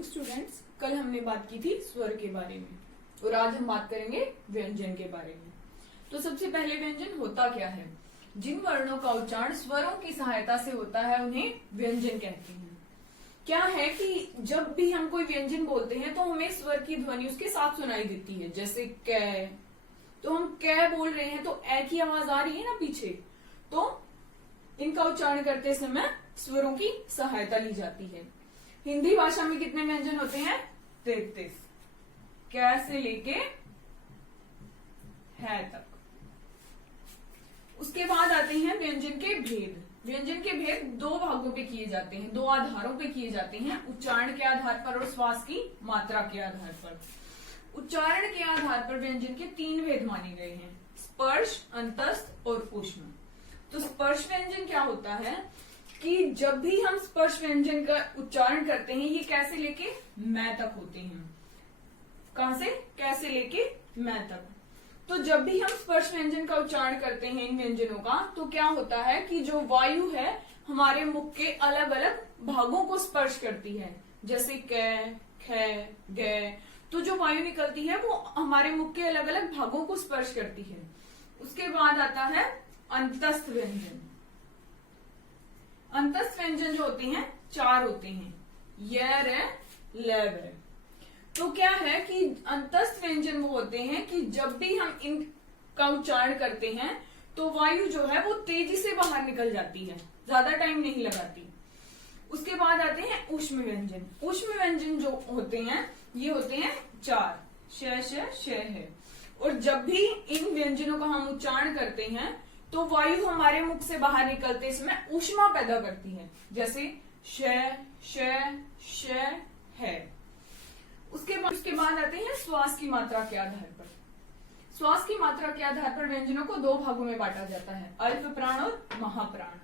Morning students. कल हमने बात की थी स्वर के बारे में और आज हम बात करेंगे व्यंजन के बारे में। तो सबसे पहले व्यंजन होता क्या है? जिन वर्णों का उच्चारण स्वरों की सहायता से होता है उन्हें व्यंजन कहते हैं। क्या है कि जब भी हम कोई व्यंजन बोलते हैं तो हमें स्वर की ध्वनि उसके साथ सुनाई देती है। जैसे कै, तो हम कै बोल रहे हैं तो ए की आवाज आ रही है ना पीछे, तो इनका उच्चारण करते समय स्वरों की सहायता ली जाती है। हिंदी भाषा में कितने व्यंजन होते हैं? 33। कै से लेके है तक। उसके बाद आते हैं व्यंजन के भेद। व्यंजन के भेद दो भागों पे किए जाते हैं, दो आधारों पे किए जाते हैं, उच्चारण के आधार पर और श्वास की मात्रा के आधार पर। उच्चारण के आधार पर व्यंजन के 3 भेद माने गए हैं, स्पर्श, अंतस्थ और ऊष्म। तो स्पर्श व्यंजन क्या होता है कि जब भी हम स्पर्श व्यंजन का उच्चारण करते हैं ये कैसे लेके मैं तक होते हैं। कहां से? कैसे लेके मैं तक। तो जब भी हम स्पर्श व्यंजन का उच्चारण करते हैं इन व्यंजनों का, तो क्या होता है कि जो वायु है हमारे मुख के अलग अलग भागों को स्पर्श करती है। जैसे कै, खे, गे, तो जो वायु निकलती है वो हमारे मुख के अलग अलग भागों को स्पर्श करती है। उसके बाद आता है अंतस्थ व्यंजन। अंतस्थ व्यंजन जो होते हैं 4 होते हैं, य, रे, ल, व। तो क्या है कि अंतस्थ व्यंजन वो होते हैं कि जब भी हम इनका उच्चारण करते हैं तो वायु जो है वो तेजी से बाहर निकल जाती है, ज्यादा टाइम नहीं लगाती। उसके बाद आते हैं ऊष्म व्यंजन। ऊष्म व्यंजन जो होते हैं ये होते हैं 4, श, श, है। और जब भी इन व्यंजनों का हम उच्चारण करते हैं तो वायु हमारे मुख से बाहर निकलते समय ऊष्मा पैदा करती है। जैसे श, श, है। उसके बाद आते हैं श्वास की मात्रा के आधार पर। श्वास की मात्रा के आधार पर व्यंजनों को 2 भागों में बांटा जाता है, अल्प प्राण और महाप्राण।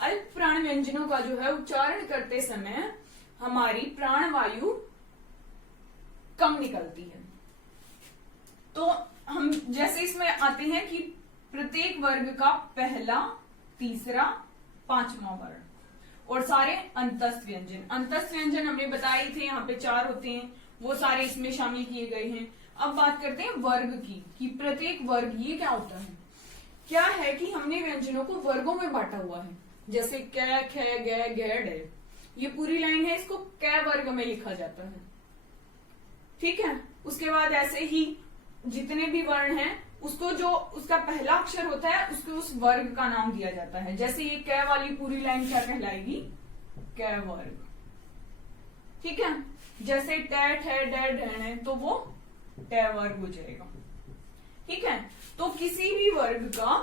अल्प प्राण व्यंजनों का जो है उच्चारण करते समय हमारी प्राण वायु कम निकलती है। तो हम जैसे इसमें आते हैं कि प्रत्येक वर्ग का पहला, तीसरा, 5वां वर्ण और सारे अंतस्थ व्यंजन। अंतस्थ व्यंजन हमने बताए थे, यहाँ पे 4 होते हैं, वो सारे इसमें शामिल किए गए हैं। अब बात करते हैं वर्ग की कि प्रत्येक वर्ग ये क्या होता है। क्या है कि हमने व्यंजनों को वर्गों में बांटा हुआ है। जैसे कै, खे, गे, गे, डे, ये पूरी लाइन है, इसको कै वर्ग में लिखा जाता है। ठीक है। उसके बाद ऐसे ही जितने भी वर्ण हैं उसको जो उसका पहला अक्षर होता है उसको उस वर्ग का नाम दिया जाता है। जैसे ये कै वाली पूरी लाइन क्या कहलाएगी? कै वर्ग। ठीक है। जैसे टे, ठे, डे, ढे, तो वो टे वर्ग हो जाएगा। ठीक है। तो किसी भी वर्ग का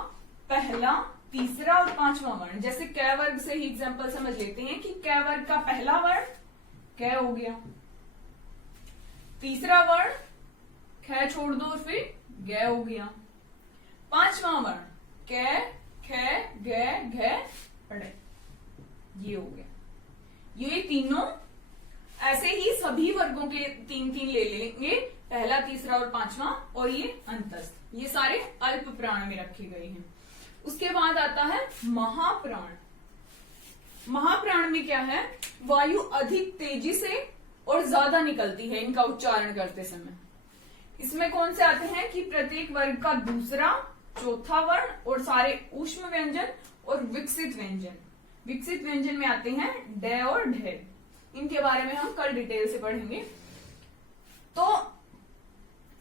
पहला, तीसरा और 5वां वर्ण, जैसे कै वर्ग से ही एग्जांपल समझ लेते हैं कि कै वर्ग का पहला वर्ण कै हो गया, तीसरा वर्ण खे छोड़ दो फिर गे हो गया, 5वां वर्ण कै, खे, गे, घे, ड़े, ये हो गया। ये तीनों ऐसे ही सभी वर्गों के 3-3 ले लेंगे, पहला, तीसरा और 5वां, और ये अंतस्थ, ये सारे अल्प प्राण में रखे गए हैं। उसके बाद आता है महाप्राण। महाप्राण में क्या है? वायु अधिक तेजी से और ज्यादा निकलती है इनका उच्चारण करते समय। इसमें कौन से आते हैं कि प्रत्येक वर्ग का दूसरा, चौथा वर्ण और सारे ऊष्म व्यंजन और विकसित व्यंजन। विकसित व्यंजन में आते हैं डे और ढे। इनके बारे में हम कल डिटेल से पढ़ेंगे। तो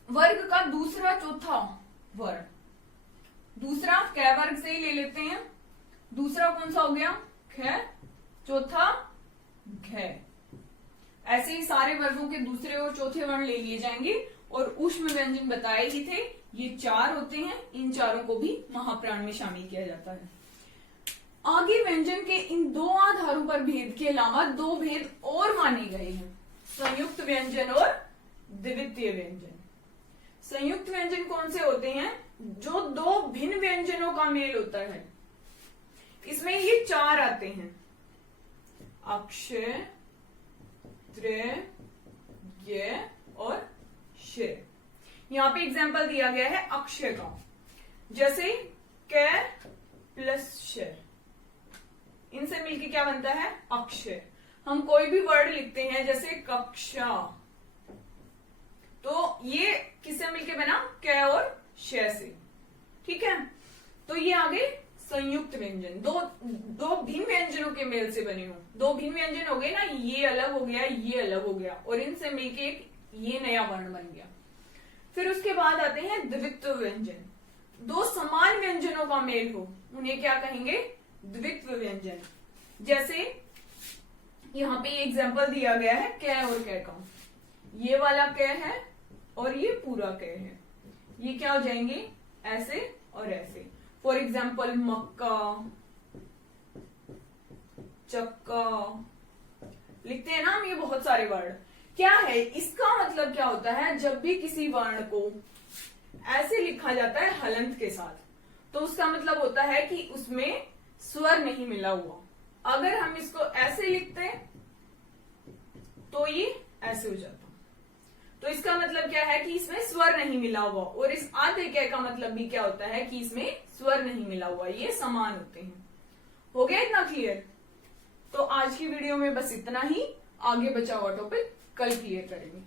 वर्ग का दूसरा, चौथा वर्ण, दूसरा कै वर्ग से ही ले लेते हैं। दूसरा कौन सा हो गया? खे, चौथा घे। ऐसे ही सारे वर्गों के दूसरे और चौथे वर्ण ले लिए जाएंगे। और ऊष्म व्यंजन बताए ही थे, ये 4 होते हैं, इन चारों को भी महाप्राण में शामिल किया जाता है। आगे व्यंजन के इन 2 आधारों पर भेद के अलावा 2 भेद और माने गए हैं, संयुक्त व्यंजन और द्वितीय व्यंजन। संयुक्त व्यंजन कौन से होते हैं? जो 2 भिन्न व्यंजनों का मेल होता है। इसमें ये 4 आते हैं, अक्षय, त्रय, य और श। यहाँ पे एग्जाम्पल दिया गया है अक्षय का, जैसे कै प्लस श, इनसे मिलके क्या बनता है? अक्षय। हम कोई भी वर्ड लिखते हैं जैसे कक्षा, तो ये किससे मिलके बना? क और श से। ठीक है, तो ये आगे संयुक्त व्यंजन, दो भिन्न व्यंजनों के मेल से बने हो। दो भिन्न व्यंजन हो गए ना, ये अलग हो गया, ये अलग हो गया, और इनसे मिलके एक ये नया वर्ण बन गया। फिर उसके बाद आते हैं द्वित्व व्यंजन। दो समान व्यंजनों का मेल हो, उन्हें क्या कहेंगे? द्वित्व व्यंजन। जैसे यहाँ पे एग्जाम्पल दिया गया है क और क का। ये वाला क है और ये पूरा क है, ये क्या हो जाएंगे? ऐसे और ऐसे। फॉर एग्जाम्पल मक्का, चक्का, लिखते हैं ना हम ये बहुत सारे वर्ड। क्या है इसका मतलब? क्या होता है जब भी किसी वर्ण को ऐसे लिखा जाता है हलंत के साथ, तो उसका मतलब होता है कि उसमें स्वर नहीं मिला हुआ। अगर हम इसको ऐसे लिखते तो ये ऐसे हो जाता, तो इसका मतलब क्या है कि इसमें स्वर नहीं मिला हुआ। और इस आधे क का मतलब भी क्या होता है कि इसमें स्वर नहीं मिला हुआ, ये समान होते हैं। हो गया इतना क्लियर? तो आज की वीडियो में बस इतना ही, आगे बचा हुआ टॉपिक कल क्लियर करेंगे।